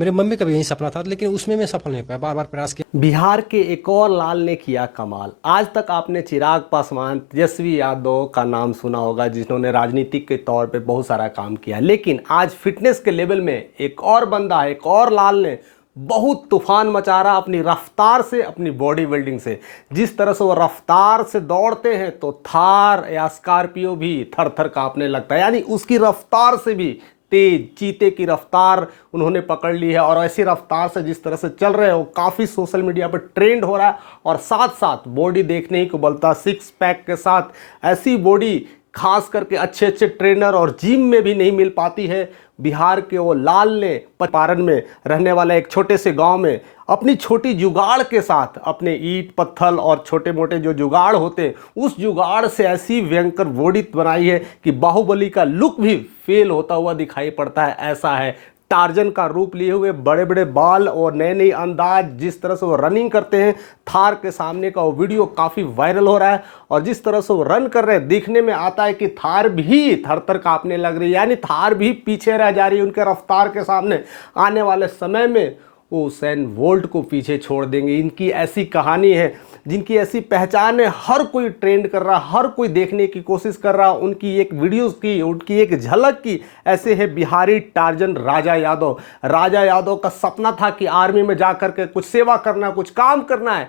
मेरे मम्मी का भी यही सपना था, लेकिन उसमें मैं सफल नहीं पाया, बार बार प्रयास किया। बिहार के एक और लाल ने किया कमाल। आज तक आपने चिराग पासवान, तेजस्वी यादव का नाम सुना होगा, जिन्होंने राजनीतिक के तौर पे बहुत सारा काम किया, लेकिन आज फिटनेस के लेवल में एक और बंदा, एक और लाल ने बहुत तूफान मचा रहा अपनी रफ्तार से, अपनी बॉडी बिल्डिंग से। जिस तरह से वो रफ्तार से दौड़ते हैं तो थार या स्कॉर्पियो भी थर थर कांपने लगता है, यानी उसकी रफ्तार से भी तेज चीते की रफ्तार उन्होंने पकड़ ली है। और ऐसी रफ्तार से जिस तरह से चल रहे हैं वो काफ़ी सोशल मीडिया पर ट्रेंड हो रहा है। और साथ साथ बॉडी देखने ही को बोलता, सिक्स पैक के साथ ऐसी बॉडी खास करके अच्छे अच्छे ट्रेनर और जिम में भी नहीं मिल पाती है। बिहार के वो लाल ने पारन में रहने वाला एक छोटे से गांव में अपनी छोटी जुगाड़ के साथ, अपने ईंट पत्थर और छोटे मोटे जो जुगाड़ होते, उस जुगाड़ से ऐसी भयंकर बॉडी बनाई है कि बाहुबली का लुक भी फेल होता हुआ दिखाई पड़ता है। ऐसा है, टार्जन का रूप लिए हुए, बड़े बड़े बाल और नए नए अंदाज, जिस तरह से वो रनिंग करते हैं थार के सामने का वो वीडियो काफ़ी वायरल हो रहा है। और जिस तरह से वो रन कर रहे हैं, देखने में आता है कि थार भी थर थर कांपने लग रही है, यानी थार भी पीछे रह जा रही है उनके रफ्तार के सामने। आने वाले समय में वो उसेन बोल्ट को पीछे छोड़ देंगे। इनकी ऐसी कहानी है, जिनकी ऐसी पहचान है, हर कोई ट्रेंड कर रहा, हर कोई देखने की कोशिश कर रहा, उनकी एक वीडियोस की, उनकी एक झलक की। ऐसे है बिहारी टार्जन राजा यादव। राजा यादव का सपना था कि आर्मी में जा करके कुछ सेवा करना, कुछ काम करना है।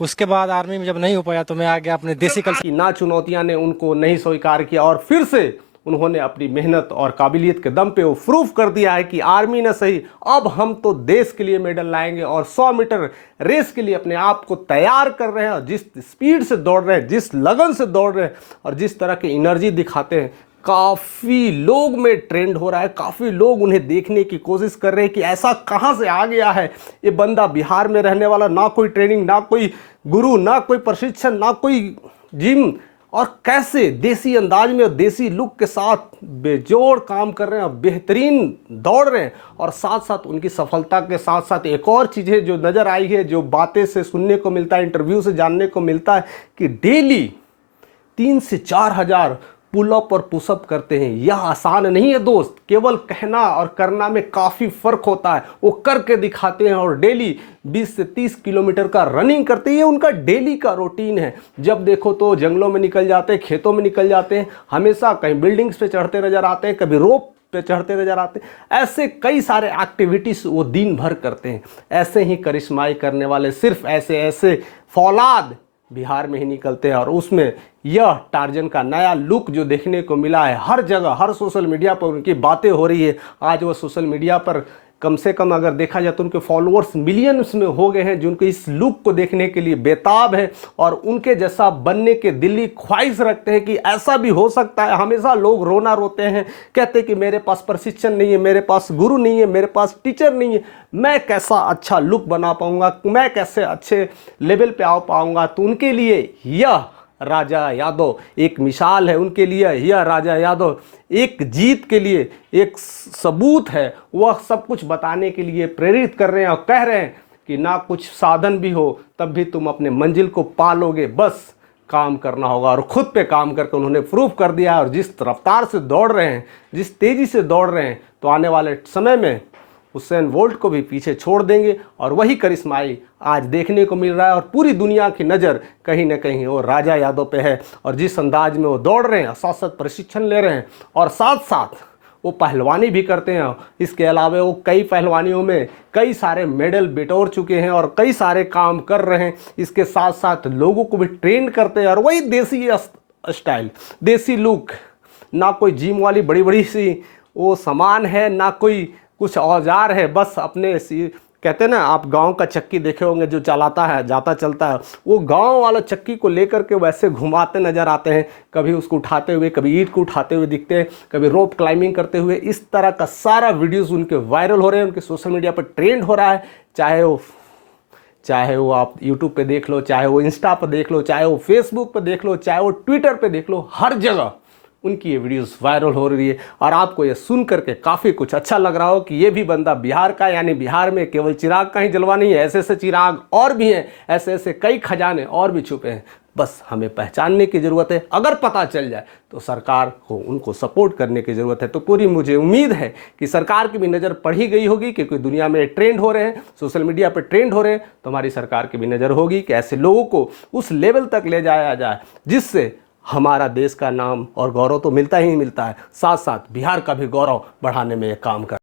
उसके बाद आर्मी में जब नहीं हो पाया तो मैं आ गया अपने देसी कल की ना चुनौतियां ने उनको नहीं स्वीकार किया, और फिर से उन्होंने अपनी मेहनत और काबिलियत के दम पे वो प्रूफ कर दिया है कि आर्मी न सही, अब हम तो देश के लिए मेडल लाएंगे। और 100 मीटर रेस के लिए अपने आप को तैयार कर रहे हैं। और जिस स्पीड से दौड़ रहे हैं, जिस लगन से दौड़ रहे हैं और जिस तरह की एनर्जी दिखाते हैं, काफ़ी लोग में ट्रेंड हो रहा है। काफ़ी लोग उन्हें देखने की कोशिश कर रहे हैं कि ऐसा कहाँ से आ गया है ये बंदा, बिहार में रहने वाला, ना कोई ट्रेनिंग, ना कोई गुरु, ना कोई प्रशिक्षण, ना कोई जिम, और कैसे देसी अंदाज में और देसी लुक के साथ बेजोड़ काम कर रहे हैं और बेहतरीन दौड़ रहे हैं। और साथ साथ उनकी सफलता के साथ साथ एक और चीज़ें जो नज़र आई है, जो बातें से सुनने को मिलता है, इंटरव्यू से जानने को मिलता है कि डेली 3 से 4 हज़ार पुलअप और पुशअप करते हैं। यह आसान नहीं है दोस्त, केवल कहना और करना में काफ़ी फ़र्क होता है। वो करके दिखाते हैं और डेली 20 से 30 किलोमीटर का रनिंग करते हैं। उनका डेली का रूटीन है। जब देखो तो जंगलों में निकल जाते हैं, खेतों में निकल जाते हैं, हमेशा कहीं बिल्डिंग्स पे चढ़ते नजर आते हैं, कभी रोप पे चढ़ते नजर आते हैं। ऐसे कई सारे एक्टिविटीज़ वो दिन भर करते हैं। ऐसे ही करिश्माई करने वाले सिर्फ ऐसे फौलाद बिहार में ही निकलते हैं। और उसमें यह टार्जन का नया लुक जो देखने को मिला है, हर जगह, हर सोशल मीडिया पर उनकी बातें हो रही है। आज वो सोशल मीडिया पर कम से कम अगर देखा जाए तो उनके फॉलोअर्स मिलियंस में हो गए हैं, जो उनके इस लुक को देखने के लिए बेताब है और उनके जैसा बनने के दिली ख्वाहिश रखते हैं कि ऐसा भी हो सकता है। हमेशा लोग रोना रोते हैं, कहते हैं कि मेरे पास प्रशिक्षण नहीं है, मेरे पास गुरु नहीं है, मेरे पास टीचर नहीं है, मैं कैसा अच्छा लुक बना पाऊंगा, मैं कैसे अच्छे लेवल पे आ पाऊंगा। तो उनके लिए यह राजा यादव एक मिसाल है, उनके लिए यह राजा यादव एक जीत के लिए एक सबूत है। वह सब कुछ बताने के लिए प्रेरित कर रहे हैं और कह रहे हैं कि ना कुछ साधन भी हो तब भी तुम अपने मंजिल को पालोगे, बस काम करना होगा। और खुद पे काम करके उन्होंने प्रूफ कर दिया है। और जिस रफ्तार से दौड़ रहे हैं, जिस तेज़ी से दौड़ रहे हैं, तो आने वाले समय में उसेन बोल्ट को भी पीछे छोड़ देंगे। और वही करिश्माई आज देखने को मिल रहा है और पूरी दुनिया की नज़र कहीं ना कहीं वो राजा यादव पे है। और जिस अंदाज में वो दौड़ रहे हैं, साथ साथ प्रशिक्षण ले रहे हैं और साथ साथ वो पहलवानी भी करते हैं। इसके अलावा वो कई पहलवानियों में कई सारे मेडल बिटोर चुके हैं और कई सारे काम कर रहे हैं। इसके साथ साथ लोगों को भी ट्रेन करते हैं। और वही देसी स्टाइल, देसी लुक, ना कोई जिम वाली बड़ी बड़ी सी वो सामान है, ना कोई कुछ औजार है, बस अपने कहते हैं ना, आप गांव का चक्की देखे होंगे जो चलाता है, जाता चलता है, वो गांव वाला चक्की को लेकर के वैसे घुमाते नज़र आते हैं। कभी उसको उठाते हुए, कभी ईंट को उठाते हुए दिखते हैं, कभी रोप क्लाइंबिंग करते हुए। इस तरह का सारा वीडियोस उनके वायरल हो रहे हैं, उनके सोशल मीडिया पर ट्रेंड हो रहा है। चाहे वो आप यूट्यूब पे देख लो, चाहे वो इंस्टा पर देख लो, चाहे वो फेसबुक पर देख लो, चाहे वो ट्विटर पर देख लो, हर जगह उनकी ये वीडियोस वायरल हो रही है और आपको ये सुन करके काफ़ी कुछ अच्छा लग रहा हो कि ये भी बंदा बिहार का, यानी बिहार में केवल चिराग का ही जलवा नहीं है, ऐसे ऐसे चिराग और भी हैं, ऐसे ऐसे कई खजाने और भी छुपे हैं। बस हमें पहचानने की ज़रूरत है। अगर पता चल जाए तो सरकार को उनको सपोर्ट करने की ज़रूरत है। तो पूरी मुझे उम्मीद है कि सरकार की भी नज़र पड़ी गई होगी, क्योंकि दुनिया में ट्रेंड हो रहे हैं, सोशल मीडिया पर ट्रेंड हो रहे हैं, तो हमारी सरकार की भी नज़र होगी कि ऐसे लोगों को उस लेवल तक ले जाया जाए जिससे हमारा देश का नाम और गौरव तो मिलता ही मिलता है, साथ साथ बिहार का भी गौरव बढ़ाने में ये काम कर